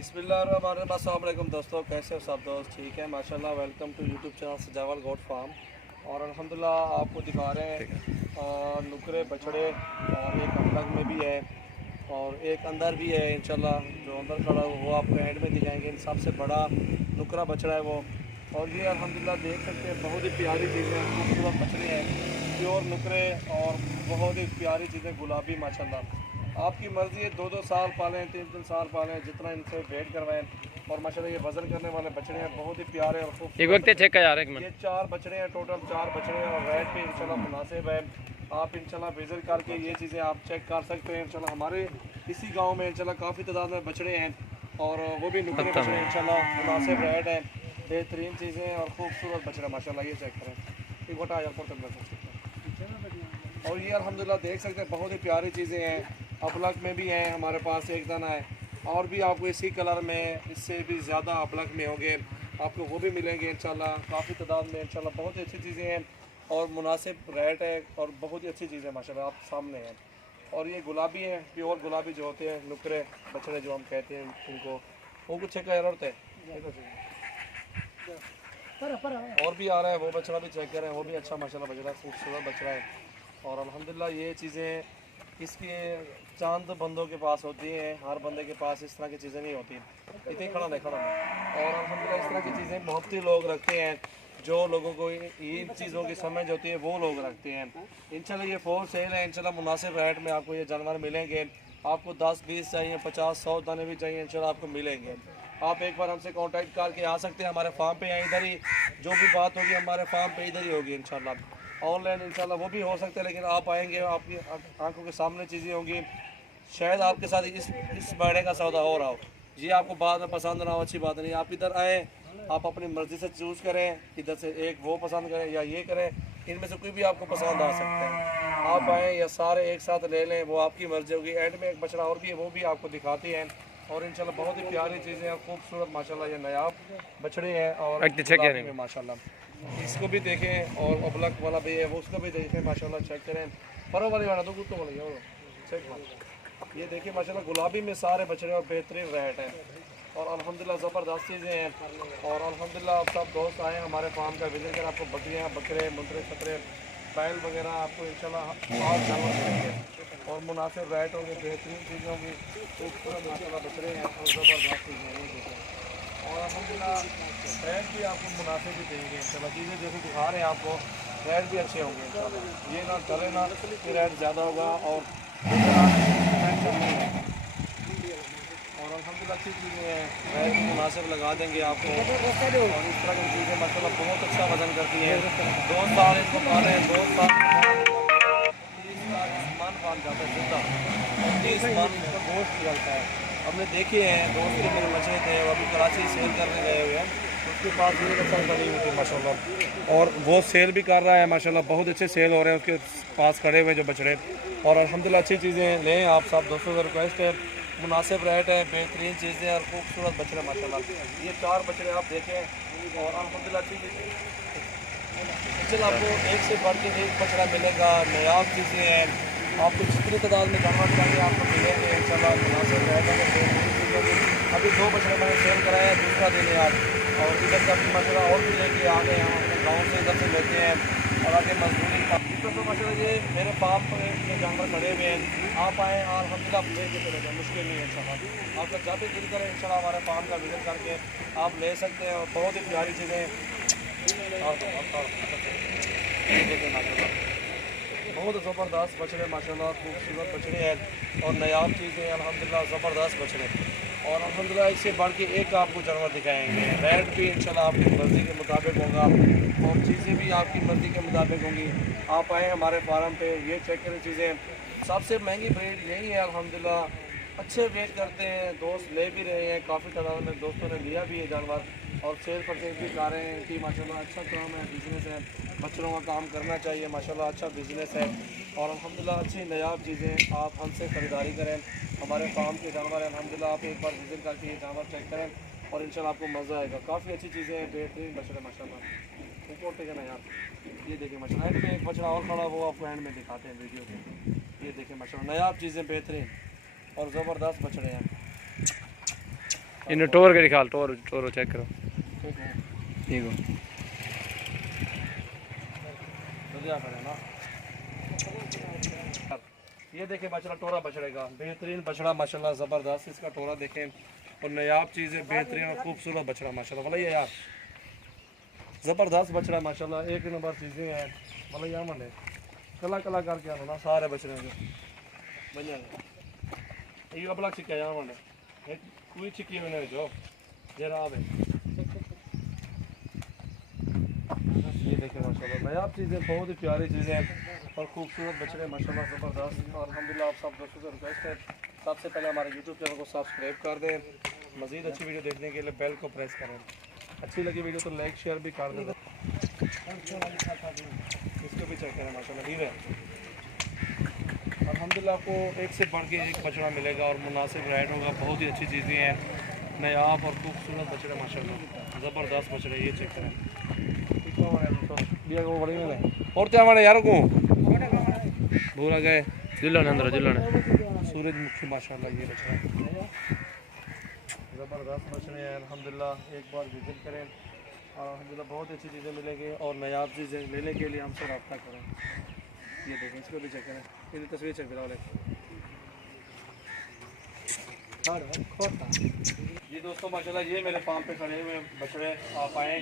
बिस्मिल्लाहिर्रहमानिर्रहीम दोस्तों, कैसे हो सब दोस्त? ठीक है माशाल्लाह। वेलकम टू यूट्यूब चैनल सजावल गोट फार्म। और अल्हम्दुलिल्लाह आपको दिखा रहे हैं नुकरे बछड़े, और एक अलग में भी है और एक अंदर भी है इंशाल्लाह। जो अंदर खड़ा हो वो आपको एंड में दिखाएंगे। सबसे बड़ा नुकरा बछड़ा है वो। और ये अल्हम्दुलिल्लाह देख सकते हैं, बहुत ही प्यारी चीज़ें, खूबसूरत बछड़े हैं, प्योर नुकरे और बहुत ही प्यारी चीज़ें, गुलाबी माशाल्लाह। आपकी मर्ज़ी है, 2-2 साल पालें, 3-3 साल पालें, जितना इनसे वेट करवाएं। और माशाल्लाह ये वज़न करने वाले बछड़े हैं, बहुत ही प्यारे और खूबसूरत। एक वक्त चेक कर यार, एक मिनट। ये 4 बछड़े हैं, टोटल 4 बछड़े हैं और रेट भी इंशाल्लाह मुनासिब है। आप इंशाल्लाह विज़िट करके ये चीज़ें आप चेक कर सकते हैं। इंशाल्लाह हमारे इसी गांव में इंशाल्लाह काफ़ी तादाद में बछड़े हैं और वो भी नुकरे बछड़े इंशाल्लाह मुनासिब रेट है, बेहतरीन चीज़ें और खूबसूरत बछड़े माशाल्लाह। ये चेक करें, एक गोटा और ये अल्हम्दुलिल्लाह देख सकते हैं, बहुत ही प्यारी चीज़ें हैं। अपलक में भी हैं हमारे पास, एक दाना है, और भी आपको इसी कलर में, इससे भी ज़्यादा अपलक में होंगे, आपको वो भी मिलेंगे इंशाल्लाह काफ़ी तादाद में इंशाल्लाह। बहुत ही अच्छी चीज़ें हैं और मुनासिब रेट है और बहुत ही अच्छी चीज़ें माशाल्लाह आप सामने हैं। और ये गुलाबी हैं, प्योर गुलाबी जो होते हैं नुकरे बछड़े जो हम कहते हैं उनको, वो कुछ चेक कर होते हैं। और भी आ रहा है, वो बछड़ा भी चेक करें, वो भी अच्छा माशाल्लाह बछड़ा, खूबसूरत बछड़ा है। और अल्हम्दुलिल्लाह ये चीज़ें इसके चांद बंदों के पास होती हैं, हर बंदे के पास इस तरह की चीज़ें नहीं होती। इतनी खड़ा नहीं खड़ा नहीं। और अल्हम्दुलिल्लाह इस तरह की चीज़ें बहुत ही लोग रखते हैं, जो लोगों को इन चीज़ों की समझ होती है वो लोग रखते हैं। इंशाल्लाह ये फोर सेल है, इंशाल्लाह मुनासिब रेट में आपको ये जानवर मिलेंगे। आपको 10-20 चाहिए, 50-100 दाने भी चाहिए, इंशाल्लाह आपको मिलेंगे। आप एक बार हमसे कांटेक्ट करके आ सकते हैं हमारे फार्म पे, या इधर ही जो भी बात होगी हमारे फार्म पे इधर ही होगी इंशाल्लाह। ऑनलाइन इंशाल्लाह वो भी हो सकता है, लेकिन आप आएंगे, आपकी आंखों के सामने चीज़ें होंगी। शायद आपके साथ इस बड़े का सौदा हो रहा हो, ये आपको बाद में पसंद ना हो, अच्छी बात नहीं। आप इधर आएँ, आप अपनी मर्ज़ी से चूज़ करें, इधर से एक वो पसंद करें या ये करें, इनमें से कोई भी आपको पसंद आ सकता है। आप आएँ या सारे एक साथ ले लें, वो आपकी मर्ज़ी होगी। एंड में एक बछड़ा और भी है, वो भी आपको दिखाते हैं। और इंशाल्लाह बहुत ही प्यारी चीज़ें हैं, खूबसूरत माशाल्लाह ये नायाब बछड़े हैं। और में माशाल्लाह इसको भी देखें, और अबलक वाला भी है वो, उसको भी देखें माशाल्लाह, चेक करें। फरो वाली वाला तो कुत्तों वाली चेक। ये देखिए माशाल्लाह गुलाबी में सारे बछड़े और बेहतरीन रेट है और अल्हम्दुलिल्लाह ज़बरदस्त चीज़ें हैं। और अल्हम्दुलिल्लाह आप सब दोस्त आए हमारे फार्म का विजिट कर, आपको बकरियाँ, बकरे, मुंदरे, खतरे, बैल वगैरह आपको इंशाल्लाह और जानवर मिलेंगे और मुनासिब रेट होंगे, बेहतरीन चीज़ें होंगी, खूबसूरत माशाल्लाह बछड़े हैं और ज़बरदस्त चीज़ें हैं। और अल्हम्दुलिल्लाह रेट भी आपको मुनासिब भी देंगे इंशाल्लाह। चीज़ें जैसे दिखा रहे हैं आपको, रेट भी अच्छे होंगे इंशाल्लाह। ये ना डरे ना कि रेट ज़्यादा होगा और टेंशन नहीं है। और अल्हम्दुलिल्लाह अच्छी चीज़ें हैं, रेट भी मुनासिब लगा देंगे आपको। और इस तरह की चीज़ें माशाल्लाह बहुत अच्छा वज़न करती हैं। 2 साल इसको पाले, 2 साल 30 मन बन जाता है जिंदा, और 30 मन इसका गोश्त निकलता है। हमने देखे हैं, दोस्त के मेरे बच्चे थे, वो अभी कराची सेल करने गए हुए हैं, उसके पास ये फसल बनी हुई थी माशाल्लाह, और वो सेल भी कर रहा है माशाल्लाह। बहुत अच्छे सेल हो रहे हैं उसके पास खड़े हुए जो बछड़े। और अल्हम्दुलिल्लाह अच्छी चीज़ें लें आप सब दोस्तों का रिक्वेस्ट है, मुनासिब रेट है, बेहतरीन चीज़ें और खूबसूरत बछड़े माशाल्लाह। ये 4 बछड़े आप देखें और अल्हम्दुलिल्लाह अच्छी चीज़ें आपको एक से बढ़ के एक बछड़ा मिलेगा, नायाब चीज़ें हैं। आपको जितनी तादाद में जानवर चाहिए आपको मिलेंगे इंशाल्लाह, मुनासिब रहेगा। अभी 2 बछड़े मैंने सेल कराया, दूसरा दिन है आज, और इधर का भी मसला और भी लेके आ गए, हम अपने गाँव से इधर से लेते हैं और आगे मजदूरी तो मसला ये मेरे फार्म पर ये जानवर खड़े हुए हैं। आप आएँ और अल्हम्दुलिल्लाह ले के चले जाए, मुश्किल नहीं है इंशाल्लाह। आपका जब भी दिल करें इंशाल्लाह हमारे फार्म का विजिट करके आप ले सकते हैं। और बहुत ही प्यारी चीज़ें और बहुत ज़बरदस्त बछड़े माशाल्लाह, खूबसूरत बछड़े हैं और नायाब चीज़ें हैं अल्हम्दुलिल्लाह, ज़बरदस्त बछड़े। और अल्हम्दुलिल्लाह इससे बढ़ के एक आपको जानवर दिखाएंगे। रेट भी इंशाल्लाह आपकी मर्ज़ी के मुताबिक होगा और चीज़ें भी आपकी मर्ज़ी के मुताबिक होंगी। आप आएँ हमारे फार्म पे, ये चेक करें चीज़ें। सबसे महंगी ब्रीड यही है अल्हम्दुलिल्लाह। अच्छे वेट करते हैं, दोस्त ले भी रहे हैं, काफ़ी तादाद में दोस्तों ने लिया भी है जानवर और सेल परचेज भी कर रहे हैं कि माशाल्लाह अच्छा काम है, बिज़नेस है, बच्चों का काम करना चाहिए माशाल्लाह, अच्छा बिज़नेस है। और अल्हम्दुलिल्लाह अच्छी नायाब चीज़ें आप हमसे ख़रीदारी करें। हमारे फार्म के जानवर हैं अल्हम्दुलिल्लाह, आप एक बार विज़िट करके ये जानवर चेक करें और इंशाल्लाह आपको मज़ा आएगा। काफ़ी अच्छी चीज़ें हैं, बेहतरीन बछड़े माशाल्लाह। ऊपर टेके ना यार, ये देखें माशाल्लाह। एंड में एक बछड़ा और खड़ा, वो आपको एंड में दिखाते हैं वीडियो के। ये देखें माशाल्लाह, नायाब चीज़ें, बेहतरीन और ज़बरदस्त बछड़े हैं। इन्हें टोर के दिखा, टोर टोर चेक करो। ठीक है, ठीक हो बढ़िया है ना। ये देखें माशाल्लाह टोरा बछड़े का बेहतरीन बछड़ा माशाल्लाह ज़बरदस्त इसका टोरा देखें और नायाब चीज़ है, बेहतरीन और खूबसूरत बछड़ा माशाल्लाह। भला ये यार ज़बरदस्त बछड़ा माशाल्लाह, एक नंबर चीज़ें हैं। भला यहाँ मन है कला कला करके आना ना सारे बछड़े जो बढ़िया ये अपना चिक्का यहाँ मन है कोई चिक्की मैंने जो जरा आवे ये देखें माशाल्लाह नायाब चीज़ें, बहुत ही प्यारी चीज़ें हैं और खूबसूरत बछड़े माशाल्लाह ज़बरदस्त। और अल्हम्दुलिल्लाह आप सब दोस्तों से रिक्वेस्ट है सबसे पहले हमारे यूट्यूब चैनल को सब्सक्राइब कर दें, मज़ीद अच्छी वीडियो देखने के लिए बेल को प्रेस करें, अच्छी लगी वीडियो तो लाइक शेयर भी कर दें। इसको भी चेक करें माशाल्लाह ठीक है। अल्हम्दुलिल्लाह आपको एक से बढ़ के एक बछड़ा मिलेगा और मुनासिब रेट होगा, बहुत ही अच्छी चीज़ें हैं, नायाब और खूबसूरत बछड़े माशाल्लाह ज़बरदस्त बछड़े। ये चेक करें और क्या हमारे यारों को भूल गए जिलो ने अंदर जिलो ने सूरजमुखी माशाल्लाह ये बछड़ा ज़बरदस्त बछड़े हैं अल्हम्दुलिल्लाह। एक बार विजिट करें और अल्हम्दुलिल्लाह बहुत अच्छी चीज़ें मिलेंगी और नायाब चीज़ें लेने के लिए हमसे रब्ता करें। ये देखें इसको भी चेक करें, ये तस्वीर चेक करा जी दोस्तों माशाल्लाह ये मेरे फार्म पे खड़े हुए बछड़े, आप आएँ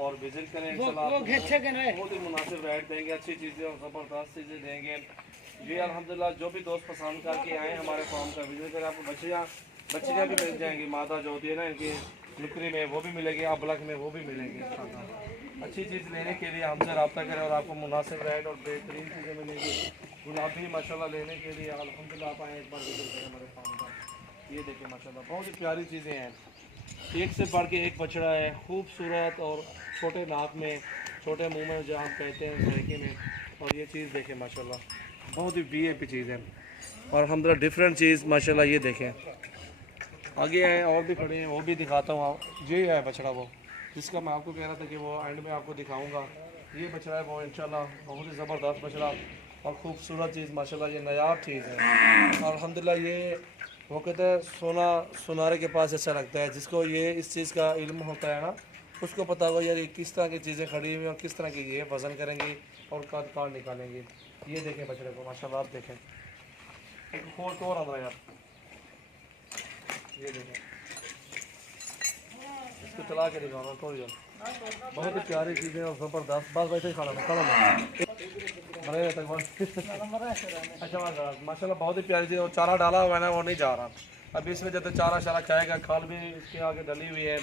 और विजिट करें इंशाल्लाह बहुत ही मुनासिब रेट देंगे, अच्छी चीज़ें और ज़बरदस्त चीज़ें देंगे। जी अल्हम्दुलिल्लाह जो भी दोस्त पसंद करके आए हमारे फार्म का विजिट करें, आपको बच्चियाँ भी मिल जाएंगी, मादा जो होती है ना इनकी नुकरी में वो भी मिलेगी, अबलक में वो भी मिलेंगी। अच्छी चीज़ लेने के लिए हमसे रब्ता करें और आपको मुनासिब रेट और बेहतरीन चीज़ें मिलेंगी। गुलाबी माशाल्लाह लेने के लिए अल्हम्दुलिल्लाह आप आएँ एक बार विजिट करें हमारे फार्म का। ये देखिए माशाल्लाह बहुत ही प्यारी चीज़ें हैं, एक से बढ़ के एक बछड़ा है खूबसूरत और छोटे नाक में छोटे मुंह में जो हम कहते हैं सैकी में। और ये चीज़ देखें माशाल्लाह बहुत ही वीआईपी चीज़ है और हम जरा डिफरेंट चीज़ माशाल्लाह। ये देखें आगे हैं और भी खड़े हैं वो भी दिखाता हूँ। ये है बछड़ा वो जिसका मैं आपको कह रहा था कि वो एंड में आपको दिखाऊँगा। ये बछड़ा है वो इंशाल्लाह बहुत ही ज़बरदस्त बछड़ा और ख़ूबसूरत चीज़ माशाल्लाह, ये नायाब चीज़ है और अल्हम्दुलिल्लाह। ये वो कहते हैं सोना सुनारे के पास अच्छा लगता है, जिसको ये इस चीज़ का इल्म होता है ना उसको पता होगा यार ये किस तरह की चीज़ें खड़ी हुई और किस तरह की ये वज़न करेंगी और काट निकालेंगी। ये देखें बछड़े को माशाल्लाह, आप देखें एक और अंदर यार ये देखें इसको चला के दिखाना थोड़ी देर, बहुत ही प्यारी चीज़ें और ज़बरदस्त। बस वैसे ही खाना खड़ा अच्छा माशाल्लाह बहुत ही प्यारी चीज़ और चारा डाला हुआ है ना वो नहीं जा रहा अभी, इसमें जब चारा शारा खाएगा खाल भी इसके आगे डली हुई है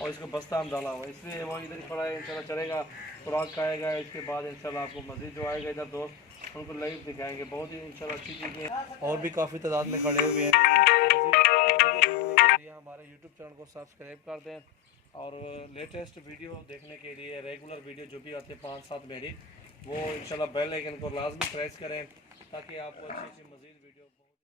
और इसको बस्ता हम डाला हुआ है इसलिए वो इधर ही पड़ा है। इंशाल्लाह चलेगा खुराक खाएगा, इसके बाद इंशाल्लाह आपको मज़ीद जो आएगा इधर दोस्त उनको लाइव दिखाएंगे। बहुत ही इंशाल्लाह अच्छी चीज़ें और भी काफ़ी तादाद में खड़े हुए हैं। हमारे यूट्यूब चैनल को सब्सक्राइब कर दें और लेटेस्ट वीडियो देखने के लिए रेगुलर वीडियो जो भी आते हैं 5-7 मेरी वो इंशाल्लाह बेल आइकन को लाजमी प्रेस करें ताकि आपको अच्छी मज़ीद